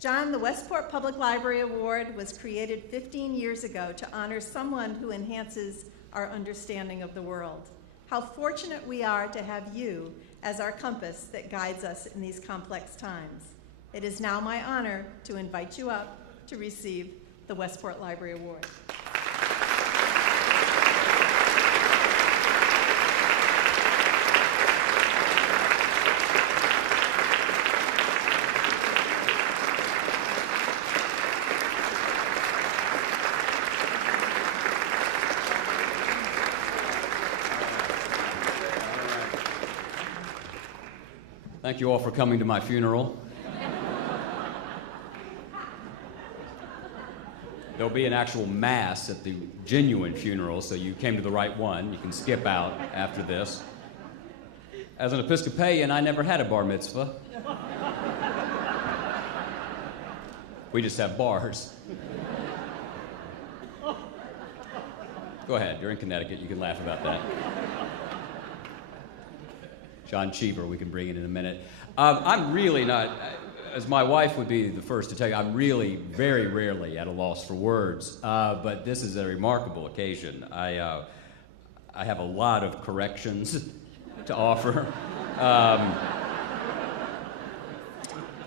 John, the Westport Public Library Award was created 15 years ago to honor someone who enhances our understanding of the world. How fortunate we are to have you as our compass that guides us in these complex times. It is now my honor to invite you up to receive the Westport Library Award. Thank you all for coming to my funeral. There'll be an actual mass at the genuine funeral, so you came to the right one. You can skip out after this. As an Episcopalian, I never had a bar mitzvah. We just have bars. Go ahead, you're in Connecticut, you can laugh about that. John Cheever, we can bring in a minute. I'm really not, as my wife would be the first to tell you, I'm really very rarely at a loss for words, but this is a remarkable occasion. I have a lot of corrections to offer.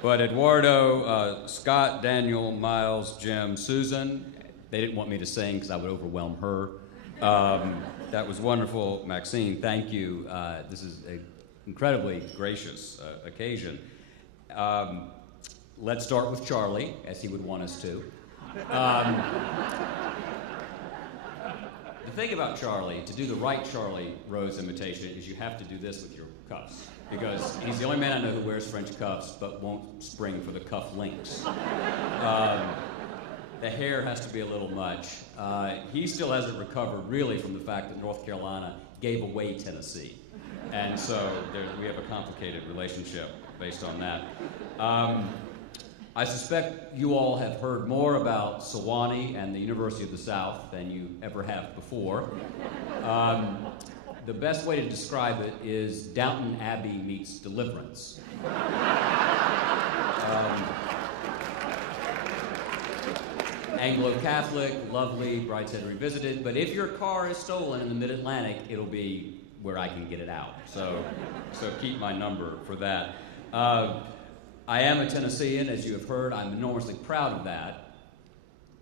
But Eduardo, Scott, Daniel, Miles, Jim, Susan, they didn't want me to sing because I would overwhelm her. That was wonderful. Maxine, thank you. This is an incredibly gracious occasion. Let's start with Charlie, as he would want us to. The thing about Charlie, to do the right Charlie Rose imitation, is you have to do this with your cuffs, because he's the only man I know who wears French cuffs but won't spring for the cuff links. The hair has to be a little much. He still hasn't recovered really from the fact that North Carolina gave away Tennessee. And so we have a complicated relationship based on that. I suspect you all have heard more about Sewanee and the University of the South than you ever have before. The best way to describe it is Downton Abbey meets Deliverance. Anglo-Catholic, lovely, Brideshead Revisited, but if your car is stolen in the Mid-Atlantic, it'll be where I can get it out. So keep my number for that. I am a Tennessean, as you have heard. I'm enormously proud of that,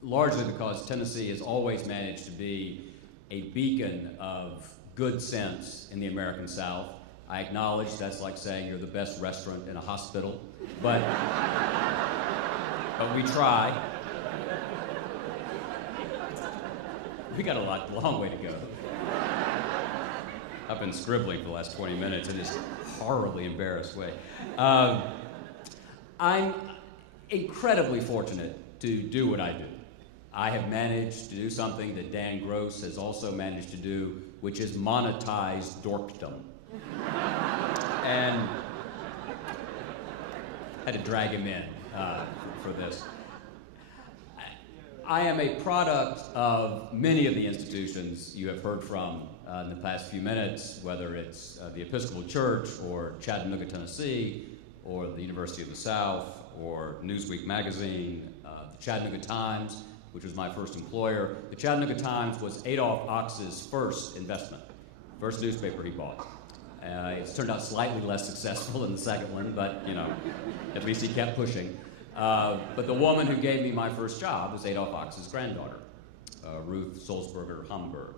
largely because Tennessee has always managed to be a beacon of good sense in the American South. I acknowledge that's like saying you're the best restaurant in a hospital, but we try. We got a long way to go. I've been scribbling for the last 20 minutes in this horribly embarrassed way. I'm incredibly fortunate to do what I do. I have managed to do something that Dan Gross has also managed to do, which is monetize dorkdom. And I had to drag him in for this. I am a product of many of the institutions you have heard from in the past few minutes, whether it's the Episcopal Church or Chattanooga, Tennessee, or the University of the South, or Newsweek magazine, the Chattanooga Times, which was my first employer. The Chattanooga Times was Adolph Ox's first investment, first newspaper he bought. It's turned out slightly less successful than the second one, but at least he kept pushing. But the woman who gave me my first job was Adolph Ox's granddaughter, Ruth Sulzberger Hamburg,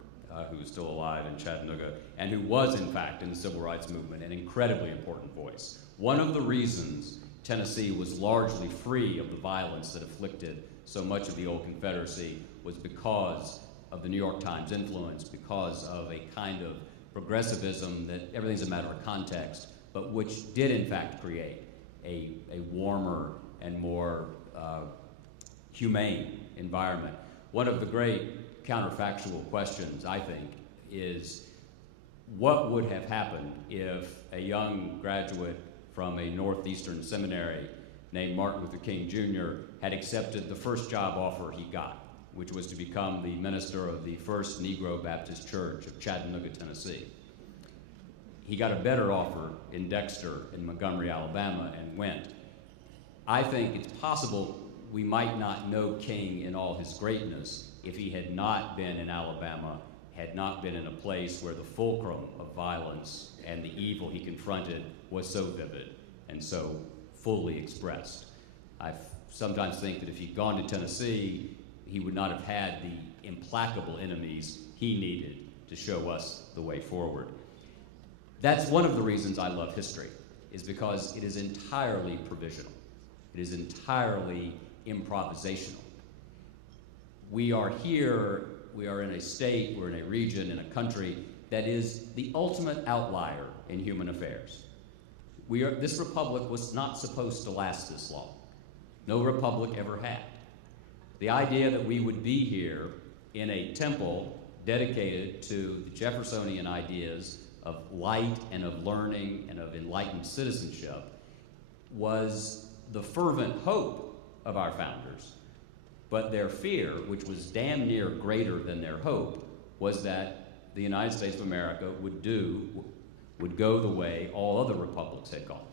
who is still alive in Chattanooga, and who was, in fact, in the civil rights movement, an incredibly important voice. One of the reasons Tennessee was largely free of the violence that afflicted so much of the old Confederacy was because of the New York Times influence, because of a kind of progressivism that everything's a matter of context, but which did, in fact, create a warmer and more humane environment. One of the great counterfactual questions, I think, is what would have happened if a young graduate from a Northeastern seminary named Martin Luther King Jr. had accepted the first job offer he got, which was to become the minister of the First Negro Baptist Church of Chattanooga, Tennessee. He got a better offer in Dexter in Montgomery, Alabama, and went. I think it's possible we might not know King in all his greatness if he had not been in Alabama, had not been in a place where the fulcrum of violence and the evil he confronted was so vivid and so fully expressed. I sometimes think that if he'd gone to Tennessee, he would not have had the implacable enemies he needed to show us the way forward. That's one of the reasons I love history, is because it is entirely provisional. It is entirely improvisational. We are here, we are in a state, we're in a region, in a country that is the ultimate outlier in human affairs. This republic was not supposed to last this long. No republic ever had. The idea that we would be here in a temple dedicated to the Jeffersonian ideas of light and of learning and of enlightened citizenship was the fervent hope of our founders. But their fear, which was damn near greater than their hope, was that the United States of America would go the way all other republics had gone,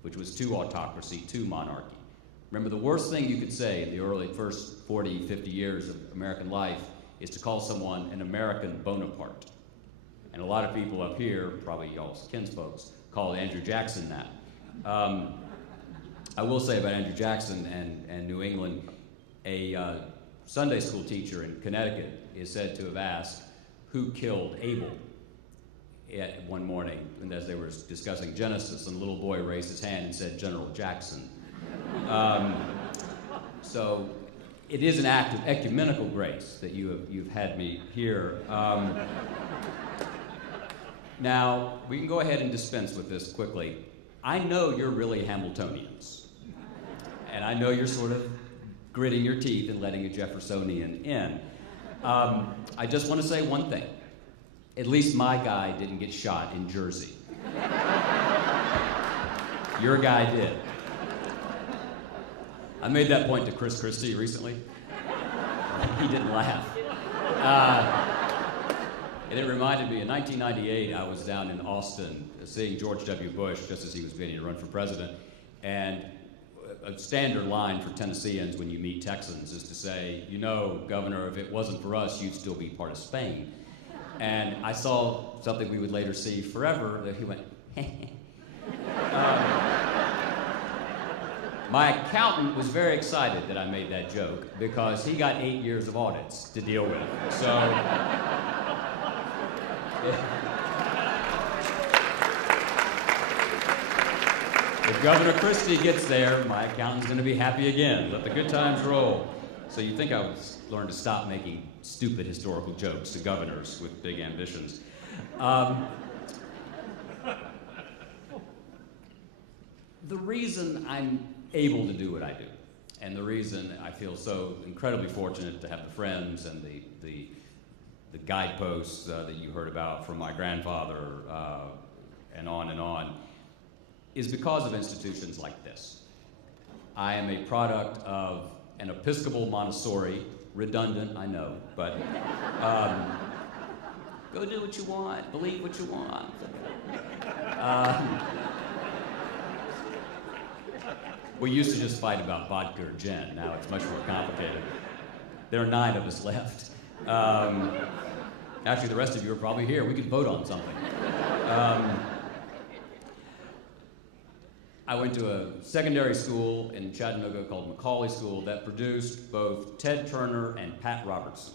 which was to autocracy, to monarchy. Remember, the worst thing you could say in the early first 40, 50 years of American life is to call someone an American Bonaparte. And a lot of people up here, probably y'all's kinsfolks, call Andrew Jackson that. I will say about Andrew Jackson and New England, a Sunday school teacher in Connecticut is said to have asked, who killed Abel? One morning, and as they were discussing Genesis, and a little boy raised his hand and said, General Jackson. So it is an act of ecumenical grace that you've had me here. Now, we can go ahead and dispense with this quickly. I know you're really Hamiltonians, and I know you're sort of gritting your teeth and letting a Jeffersonian in. I just want to say one thing. At least my guy didn't get shot in Jersey. Your guy did. I made that point to Chris Christie recently. He didn't laugh. And it reminded me, in 1998, I was down in Austin seeing George W. Bush just as he was beginning to run for president. And a standard line for Tennesseans when you meet Texans is to say, you know, Governor, if it wasn't for us, you'd still be part of Spain. And I saw something we would later see forever, that he went, My accountant was very excited that I made that joke because he got 8 years of audits to deal with. So, if Governor Christie gets there, my accountant's going to be happy again. Let the good times roll. So you think I would learn to stop making stupid historical jokes to governors with big ambitions. The reason I'm able to do what I do, and the reason I feel so incredibly fortunate to have the friends and the guideposts that you heard about from my grandfather and on, is because of institutions like this. I am a product of an Episcopal Montessori, redundant, I know, but go do what you want, believe what you want. We used to just fight about vodka or gin. Now it's much more complicated. There are 9 of us left. Actually, the rest of you are probably here. We could vote on something. I went to a secondary school in Chattanooga called Macaulay School that produced both Ted Turner and Pat Robertson.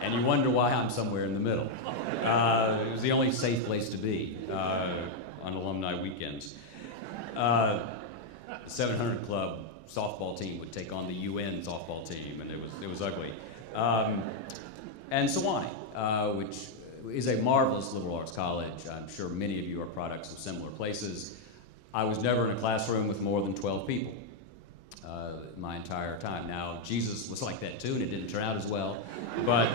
And you wonder why I'm somewhere in the middle. It was the only safe place to be on alumni weekends. The 700 Club softball team would take on the UN softball team, and it was ugly. And Sewanee, which is a marvelous liberal arts college. I'm sure many of you are products of similar places. I was never in a classroom with more than 12 people my entire time. Now, Jesus was like that too, and it didn't turn out as well, but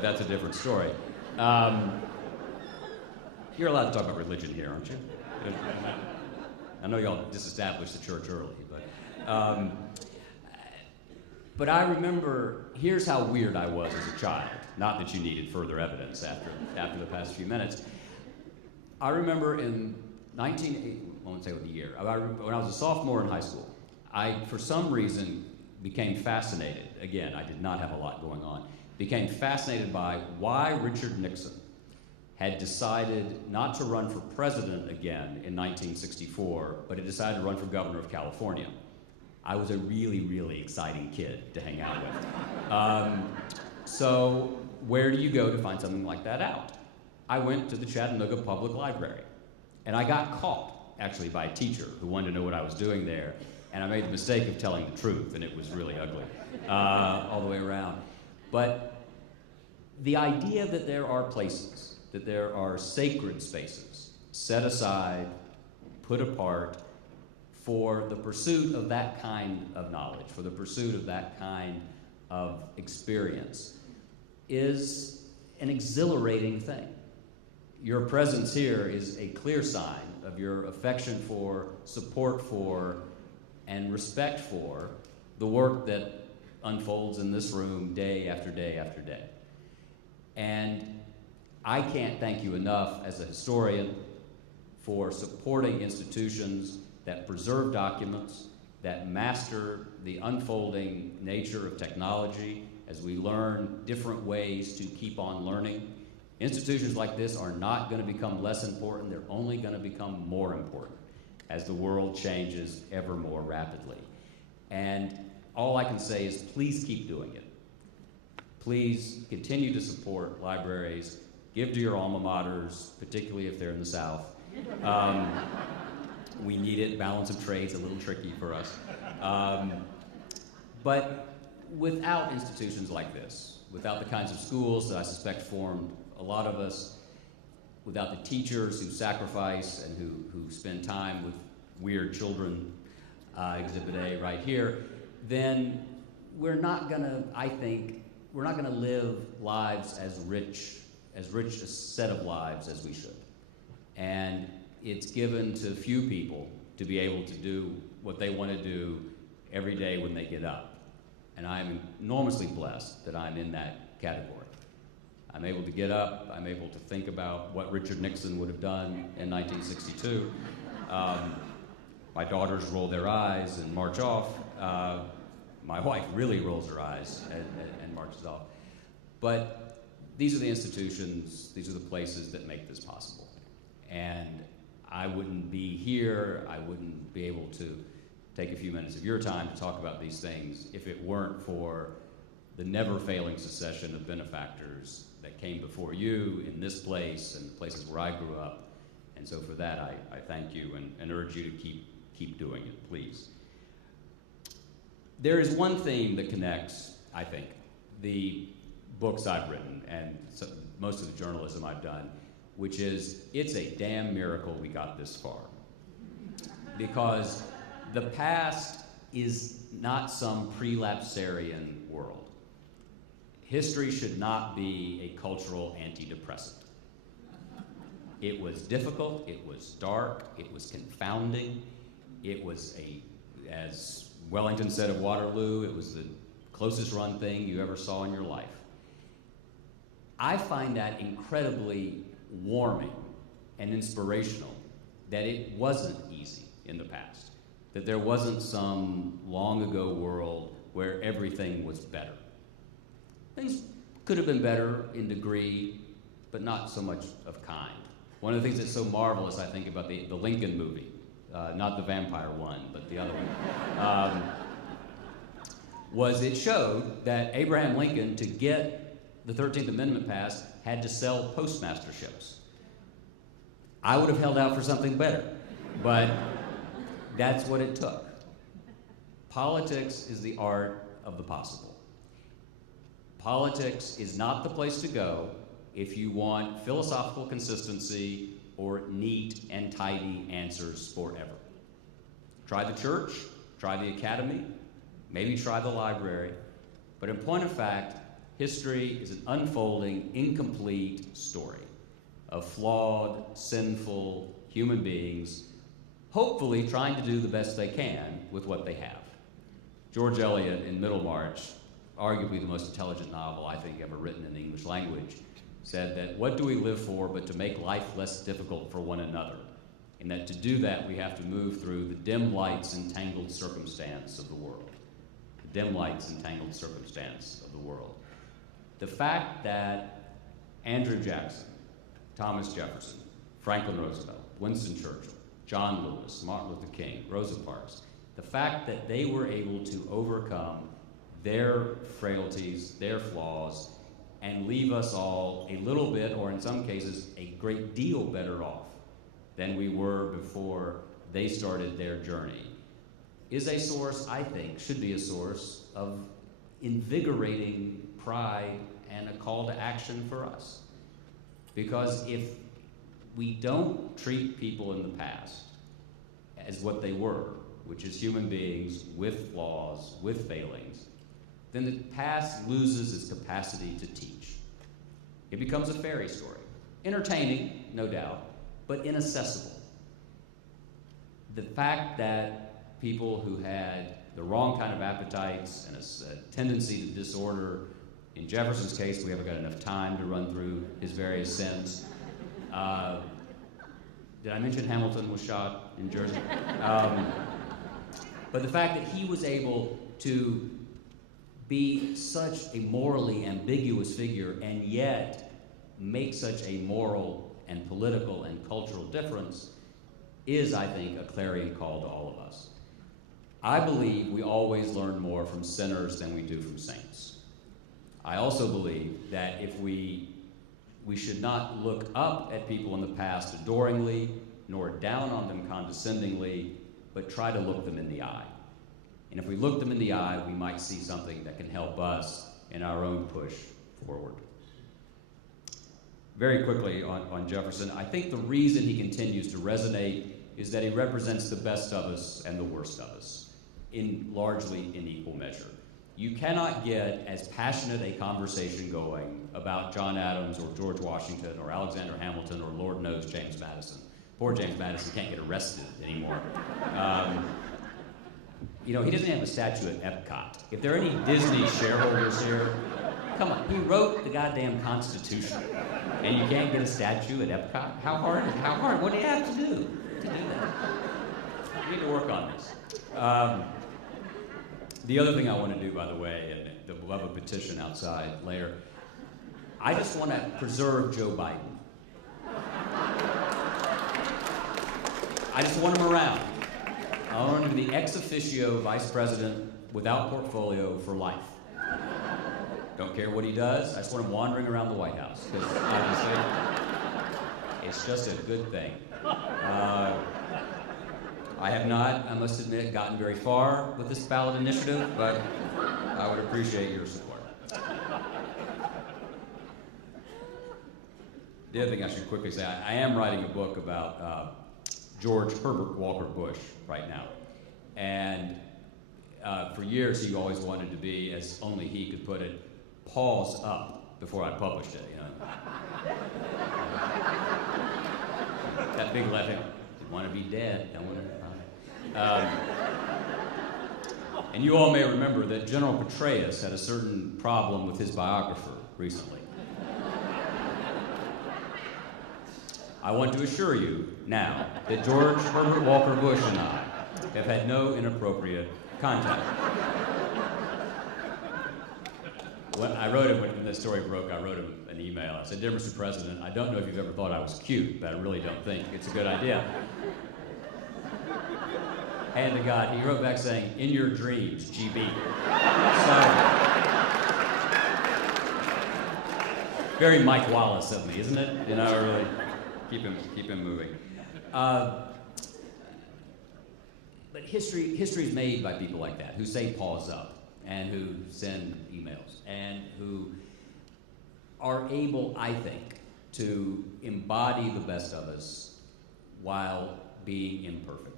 that's a different story. You're allowed to talk about religion here, aren't you? I know y'all disestablished the church early, but I remember, here's how weird I was as a child. Not that you needed further evidence after the past few minutes. I remember in I won't say what the year. When I was a sophomore in high school, I, for some reason, became fascinated. Again, I did not have a lot going on. Became fascinated by why Richard Nixon had decided not to run for president again in 1964, but had decided to run for governor of California. I was a really, really exciting kid to hang out with. So where do you go to find something like that out? I went to the Chattanooga Public Library, and I got caught, actually, by a teacher who wanted to know what I was doing there, and I made the mistake of telling the truth, and it was really ugly all the way around. But the idea that there are places, that there are sacred spaces set aside, put apart for the pursuit of that kind of knowledge, for the pursuit of that kind of experience, is an exhilarating thing. Your presence here is a clear sign of your affection for, support for, and respect for the work that unfolds in this room day after day after day. And I can't thank you enough as a historian for supporting institutions that preserve documents, that master the unfolding nature of technology as we learn different ways to keep on learning. Institutions like this are not going to become less important, they're only going to become more important as the world changes ever more rapidly. And all I can say is please keep doing it. Please continue to support libraries, give to your alma maters, particularly if they're in the South. We need it. Balance of trade's a little tricky for us. But without institutions like this, without the kinds of schools that I suspect formed a lot of us, without the teachers who sacrifice and who spend time with weird children, Exhibit A right here, then we're not gonna, I think, we're not gonna live lives as rich a set of lives as we should. And it's given to few people to be able to do what they want to do every day when they get up. And I'm enormously blessed that I'm in that category. I'm able to get up, I'm able to think about what Richard Nixon would have done in 1962. My daughters roll their eyes and march off. My wife really rolls her eyes and marches off. But these are the institutions, these are the places that make this possible. And I wouldn't be here, I wouldn't be able to take a few minutes of your time to talk about these things if it weren't for the never-failing succession of benefactors that came before you in this place and the places where I grew up. And so for that, I thank you and urge you to keep doing it, please. There is one theme that connects, I think, the books I've written and most of the journalism I've done, which is it's a damn miracle we got this far. Because the past is not some prelapsarian world. History should not be a cultural antidepressant. It was difficult, it was dark, it was confounding, it was as Wellington said of Waterloo, it was the closest run thing you ever saw in your life. I find that incredibly warming and inspirational that it wasn't easy in the past, that there wasn't some long ago world where everything was better. Things could have been better in degree, but not so much of kind. One of the things that's so marvelous, I think, about the Lincoln movie, not the vampire one, but the other one, was it showed that Abraham Lincoln, to get the 13th Amendment passed, had to sell postmasterships. I would have held out for something better, but that's what it took. Politics is the art of the possible. Politics is not the place to go if you want philosophical consistency or neat and tidy answers forever. Try the church, try the academy, maybe try the library, but in point of fact, history is an unfolding, incomplete story of flawed, sinful human beings, hopefully trying to do the best they can with what they have. George Eliot in Middlemarch, arguably the most intelligent novel I think ever written in the English language, said that what do we live for but to make life less difficult for one another? and that to do that we have to move through the dim lights and tangled circumstance of the world. The dim lights and tangled circumstance of the world. The fact that Andrew Jackson, Thomas Jefferson, Franklin Roosevelt, Winston Churchill, John Lewis, Martin Luther King, Rosa Parks, the fact that they were able to overcome their frailties, their flaws, and leave us all a little bit, or in some cases, a great deal better off than we were before they started their journey, is a source, I think, should be a source of invigorating pride and a call to action for us. Because if we don't treat people in the past as what they were, which is human beings with flaws, with failings, then the past loses its capacity to teach. It becomes a fairy story. Entertaining, no doubt, but inaccessible. The fact that people who had the wrong kind of appetites and a tendency to disorder, in Jefferson's case, we haven't got enough time to run through his various sins. Did I mention Hamilton was shot in Jersey? But the fact that he was able to be such a morally ambiguous figure and yet make such a moral and political and cultural difference is, I think, a clarion call to all of us. I believe we always learn more from sinners than we do from saints. I also believe that if we should not look up at people in the past adoringly, nor down on them condescendingly, but try to look them in the eye. And if we look them in the eye, we might see something that can help us in our own push forward. Very quickly on Jefferson, I think the reason he continues to resonate is that he represents the best of us and the worst of us, largely in equal measure. You cannot get as passionate a conversation going about John Adams or George Washington or Alexander Hamilton or Lord knows James Madison. Poor James Madison can't get arrested anymore. He doesn't have a statue at Epcot. If there are any Disney shareholders here, come on, he wrote the goddamn Constitution, and you can't get a statue at Epcot? How hard? What do you have to do that? We need to work on this. The other thing I want to do, by the way, and we'll have a petition outside later, I just want to preserve Joe Biden. I just want him around. I want him to be ex officio vice president without portfolio for life. Don't care what he does. I just want him wandering around the White House. Because obviously, it's just a good thing. I have not, I must admit, gotten very far with this ballot initiative, but I would appreciate your support. The other thing I should quickly say, I am writing a book about George Herbert Walker Bush right now. And for years he always wanted to be, as only he could put it, paws up before I published it, That big left hand, want to be dead, don't want to and you all may remember that General Petraeus had a certain problem with his biographer recently. I want to assure you now that George Herbert Walker Bush and I have had no inappropriate contact. When I wrote him, when the story broke, I wrote him an email. I said, "Dear Mr. President, I don't know if you've ever thought I was cute, but I really don't think it's a good idea." And to God, he wrote back saying, "In your dreams, GB." So, very Mike Wallace of me, isn't it? Really keep him moving. But history is made by people like that, who say paws up, and who send emails, and who are able, I think, to embody the best of us while being imperfect.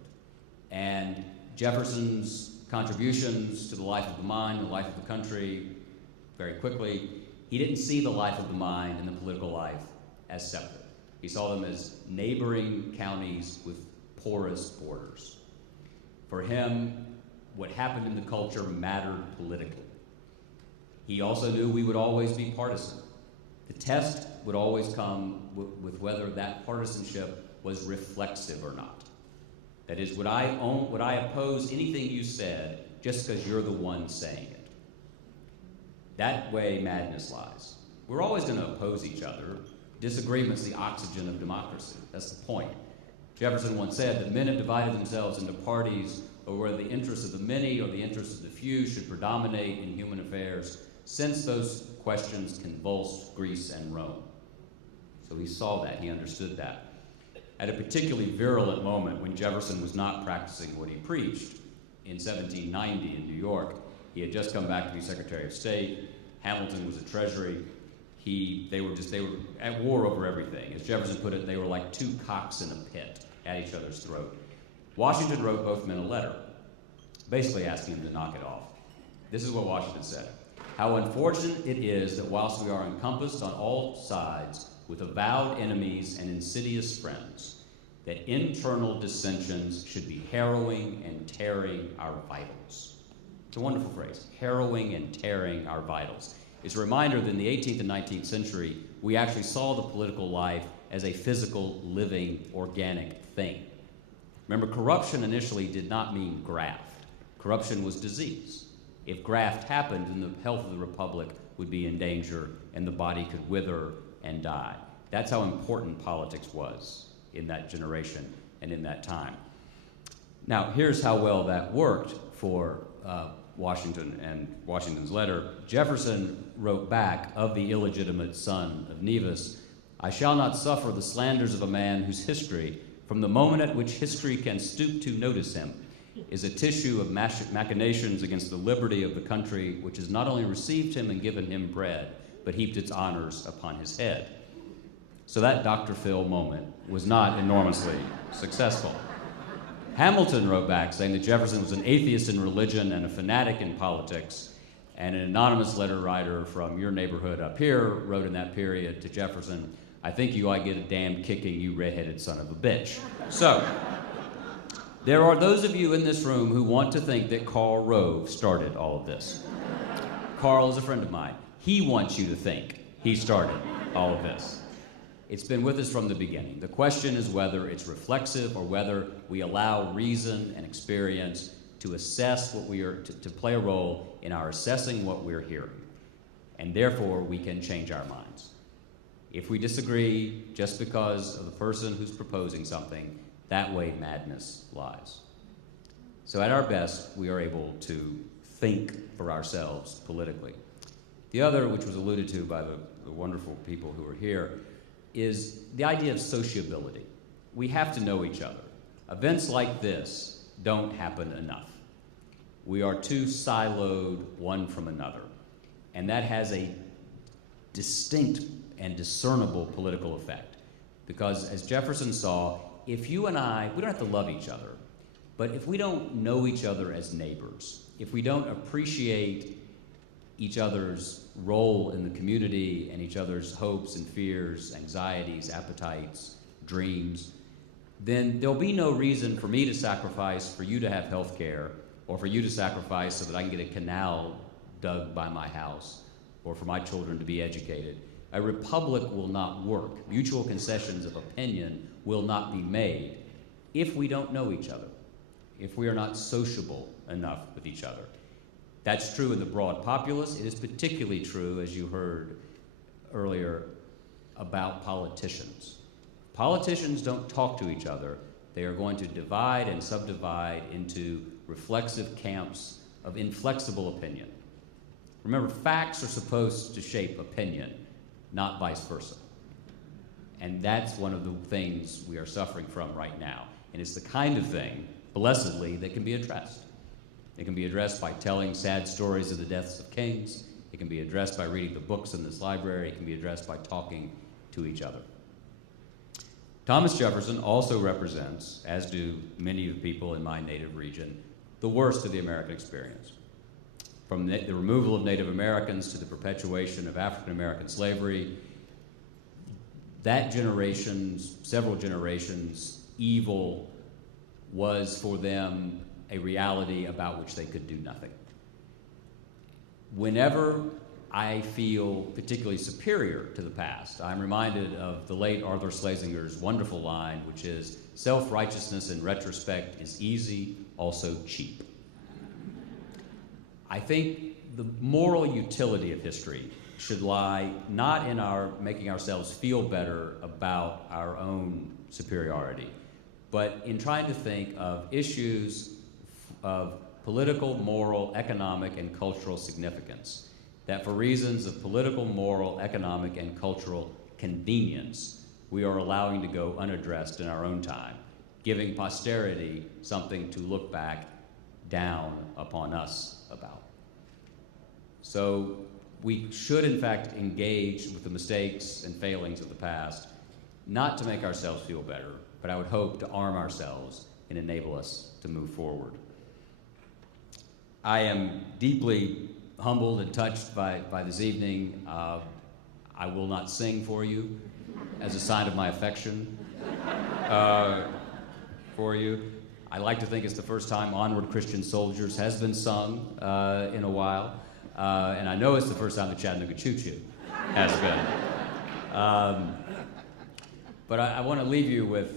And Jefferson's contributions to the life of the mind, the life of the country, very quickly, he didn't see the life of the mind and the political life as separate. He saw them as neighboring counties with porous borders. For him, what happened in the culture mattered politically. He also knew we would always be partisan. The test would always come with whether that partisanship was reflexive or not. That is, would I oppose anything you said just because you're the one saying it? That way madness lies. We're always going to oppose each other. Disagreement's the oxygen of democracy. That's the point. Jefferson once said that men have divided themselves into parties over whether the interests of the many or the interests of the few should predominate in human affairs, since those questions convulsed Greece and Rome. So he saw that, he understood that. At a particularly virulent moment when Jefferson was not practicing what he preached in 1790 in New York, he had just come back to be Secretary of State. Hamilton was at Treasury. They were at war over everything. As Jefferson put it, they were like two cocks in a pit at each other's throat. Washington wrote both men a letter, basically asking them to knock it off. This is what Washington said. How unfortunate it is that whilst we are encompassed on all sides with avowed enemies and insidious friends, that internal dissensions should be harrowing and tearing our vitals. It's a wonderful phrase, harrowing and tearing our vitals. It's a reminder that in the 18th and 19th century, we actually saw the political life as a physical, living, organic thing. Remember, corruption initially did not mean graft. Corruption was disease. If graft happened, then the health of the republic would be in danger and the body could wither and die. That's how important politics was in that generation and in that time. Now, here's how well that worked for Washington and Washington's letter. Jefferson wrote back of the illegitimate son of Nevis, I shall not suffer the slanders of a man whose history, from the moment at which history can stoop to notice him, is a tissue of machinations against the liberty of the country, which has not only received him and given him bread, but heaped its honors upon his head. So that Dr. Phil moment was not enormously successful. Hamilton wrote back saying that Jefferson was an atheist in religion and a fanatic in politics, and an anonymous letter writer from your neighborhood up here wrote in that period to Jefferson, I think you ought to get a damn kicking, you redheaded son of a bitch. So, there are those of you in this room who want to think that Karl Rove started all of this. Karl is a friend of mine. He wants you to think he started all of this. It's been with us from the beginning. The question is whether it's reflexive or whether we allow reason and experience to assess what we are, to play a role in our assessing what we're hearing. And therefore, we can change our minds. If we disagree just because of the person who's proposing something, that way madness lies. So at our best, we are able to think for ourselves politically. The other, which was alluded to by the wonderful people who are here, is the idea of sociability. We have to know each other. Events like this don't happen enough. We are too siloed one from another. And that has a distinct and discernible political effect. Because as Jefferson saw, if you and I, we don't have to love each other, but if we don't know each other as neighbors, if we don't appreciate each other's role in the community and each other's hopes and fears, anxieties, appetites, dreams, then there'll be no reason for me to sacrifice for you to have health care, or for you to sacrifice so that I can get a canal dug by my house, or for my children to be educated. A republic will not work. Mutual concessions of opinion will not be made if we don't know each other, if we are not sociable enough with each other. That's true in the broad populace. It is particularly true, as you heard earlier, about politicians. Politicians don't talk to each other. They are going to divide and subdivide into reflexive camps of inflexible opinion. Remember, facts are supposed to shape opinion, not vice versa. And that's one of the things we are suffering from right now. And it's the kind of thing, blessedly, that can be addressed. It can be addressed by telling sad stories of the deaths of kings. It can be addressed by reading the books in this library. It can be addressed by talking to each other. Thomas Jefferson also represents, as do many of the people in my native region, the worst of the American experience. From the removal of Native Americans to the perpetuation of African American slavery, that generation's, several generations, evil was for them a reality about which they could do nothing. Whenever I feel particularly superior to the past. I'm reminded of the late Arthur Schlesinger's wonderful line, which is, "Self-righteousness in retrospect is easy, also cheap." I think the moral utility of history should lie not in our making ourselves feel better about our own superiority, but in trying to think of issues of political, moral, economic, and cultural significance that for reasons of political, moral, economic, and cultural convenience, we are allowing to go unaddressed in our own time, giving posterity something to look back down upon us about. So we should, in fact, engage with the mistakes and failings of the past, not to make ourselves feel better, but I would hope to arm ourselves and enable us to move forward. I am deeply humbled and touched by this evening. I will not sing for you as a sign of my affection for you. I like to think it's the first time Onward Christian Soldiers has been sung in a while. And I know it's the first time the Chattanooga Choo Choo has been. But I want to leave you with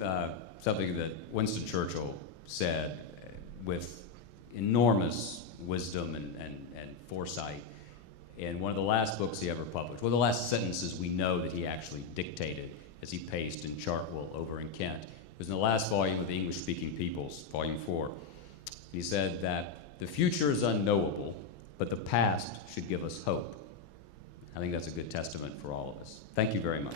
something that Winston Churchill said with enormous wisdom and foresight in one of the last books he ever published. One of the last sentences we know that he actually dictated as he paced in Chartwell over in Kent. It was in the last volume of the English-Speaking Peoples, Volume 4. He said that the future is unknowable, but the past should give us hope. I think that's a good testament for all of us. Thank you very much.